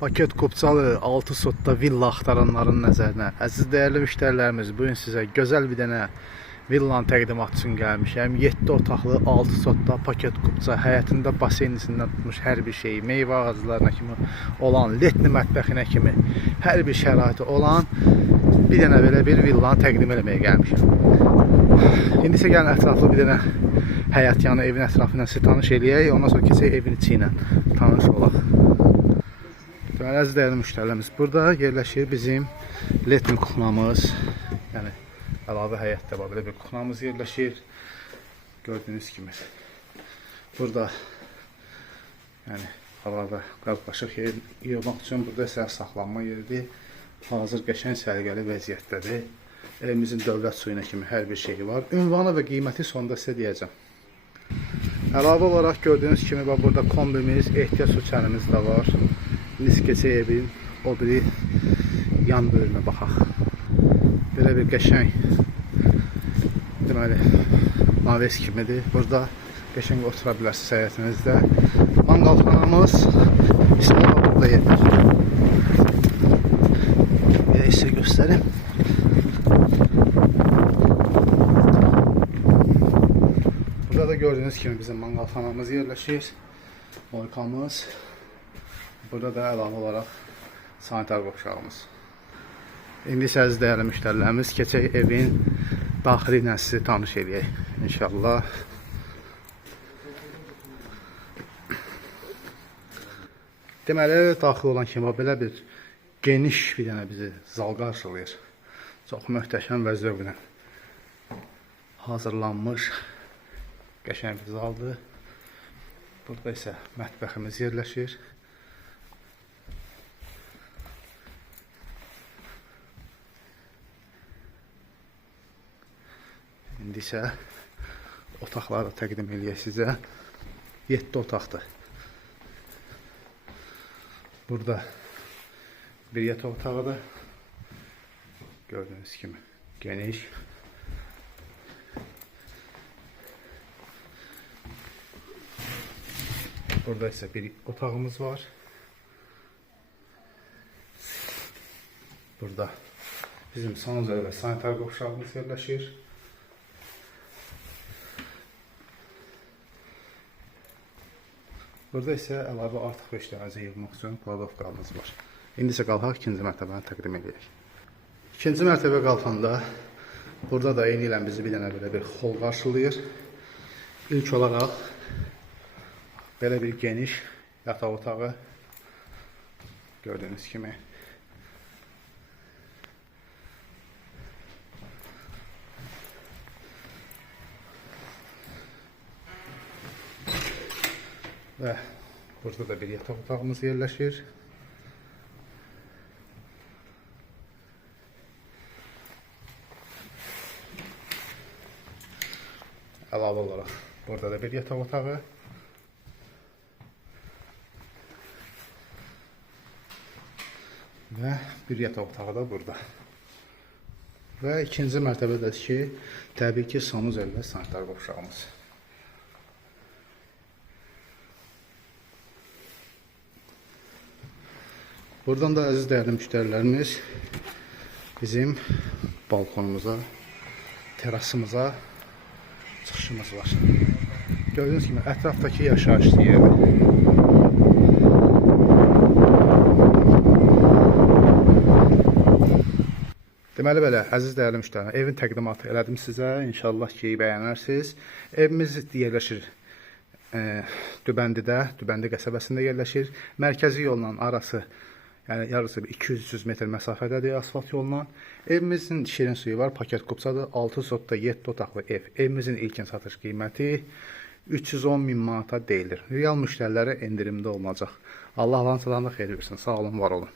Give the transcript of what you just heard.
Paket Qubçalı 6 sotda villa axtaranların nəzərinə. Əziz dəyərli müştərilərimiz, bugün sizə gözəl bir dənə villanın təqdimatı üçün gəlmişəm. 7 otaqlı 6 sotda Paket Qubça, həyətində baseynisindən tutmuş hər bir şeyi, meyvə ağaclarına kimi olan, letni mətbəxinə kimi hər bir şəraiti olan bir dənə belə bir villanı təqdim eləməyə gəlmişəm. İndi isə gəlin ətraflı bir dənə həyat yanı evin ətrafı ilə sizi tanış eləyək. Ondan sonra keçək evin içi ilə tanış olaq. Əziz dəyərli müştərilərimiz, burada yerləşir bizim letni kuxnamız. Yəni əlavə həyətdə var, belə bir kuxnamız yerləşir. Gördüyünüz kimi. Burada yəni əlavə qaz-qaşıq yığmaq üçün burada isə saxlanma yeridir. Hazır qəşəng səliqəli vəziyyətdədir. Evimizin dövlət suyuna kimi hər bir şeyi var. Ünvanı və qiyməti sonda sizə deyəcəm. Əlavə olaraq gördüyünüz kimi burada kombimiz, ehtiyac su çənimiz də var. İndi keçək evin o biri yan bölümə baxaq. Belə bir qəşəng deməli maves kimidir. Burada qəşəng otura bilərsiniz həyətinizdə. Manqalxanamız isə burada yetir. Belə isə göstərim. Burada da gördüyünüz kimi bizim manqalxanamız yerləşir. Moykamız. Burada da əlavə olaraq sanitar qovşağımız. İndi isə əziz dəyərli müştərilərimiz, keçək evin daxili ilə sizi tanış eləyək. İnşallah. Deməli, daxil olan kimi belə bir geniş bir dənə bizi zal qarşılayır. Çox möhtəşəm və zövqlə hazırlanmış qəşəng bir zaldır. Burada isə mətbəximiz yerləşir. İndi isə otaqları təqdim eləyək sizə. 7 otaqdır. Burada bir yataq otağıdır. Gördüyünüz kimi geniş. Burada isə bir otağımız var. Burada bizim sanuzel və sanitar qovşağımız yerləşir. Burada isə əlavə artıq veşlərinizi yığmaq üçün kladovkamız var. İndi isə qalxaq ikinci mərtəbəni təqdim edək. İkinci mərtəbə qalxanda burada da eyni ilə bizi bir dənə belə bir xol qarşılayır. İlk olaraq belə bir geniş yataq otağı gördüyünüz kimi. Və burada da bir yataq otağımız yerləşir. Əlavə olaraq burada da bir yataq otağı. Və bir yataq otağı da burada. Və ikinci mərtəbədədir ki, təbii ki, sanuzel və sanitar qovşağımız. Buradan da əziz dəyərli müştərilərimiz bizim balkonumuza, terasımıza çıxışımız var. Gördüyünüz kimi ətrafdakı yaşayışlı yerdir. Deməli belə, əziz dəyərli müştərilərimiz, evin təqdimatı elədim sizə. İnşallah ki, bəyənərsiniz. Evimiz yerləşir Dübəndidə, Dübəndi qəsəbəsində yerləşir. Mərkəzi yolla arası yəni yarısı 200-300 metr məsafədədir asfalt yolla. Evimizin şirin suyu var, Paket Qubçadır. 6 sotda 7 otaqlı ev. Evimizin ilkin satış qiyməti 310.000 manata deyilir. Real müştərilərə endirimdə olacaq. Allah alan satanlıq xeyir versin. Sağ olun, var olun.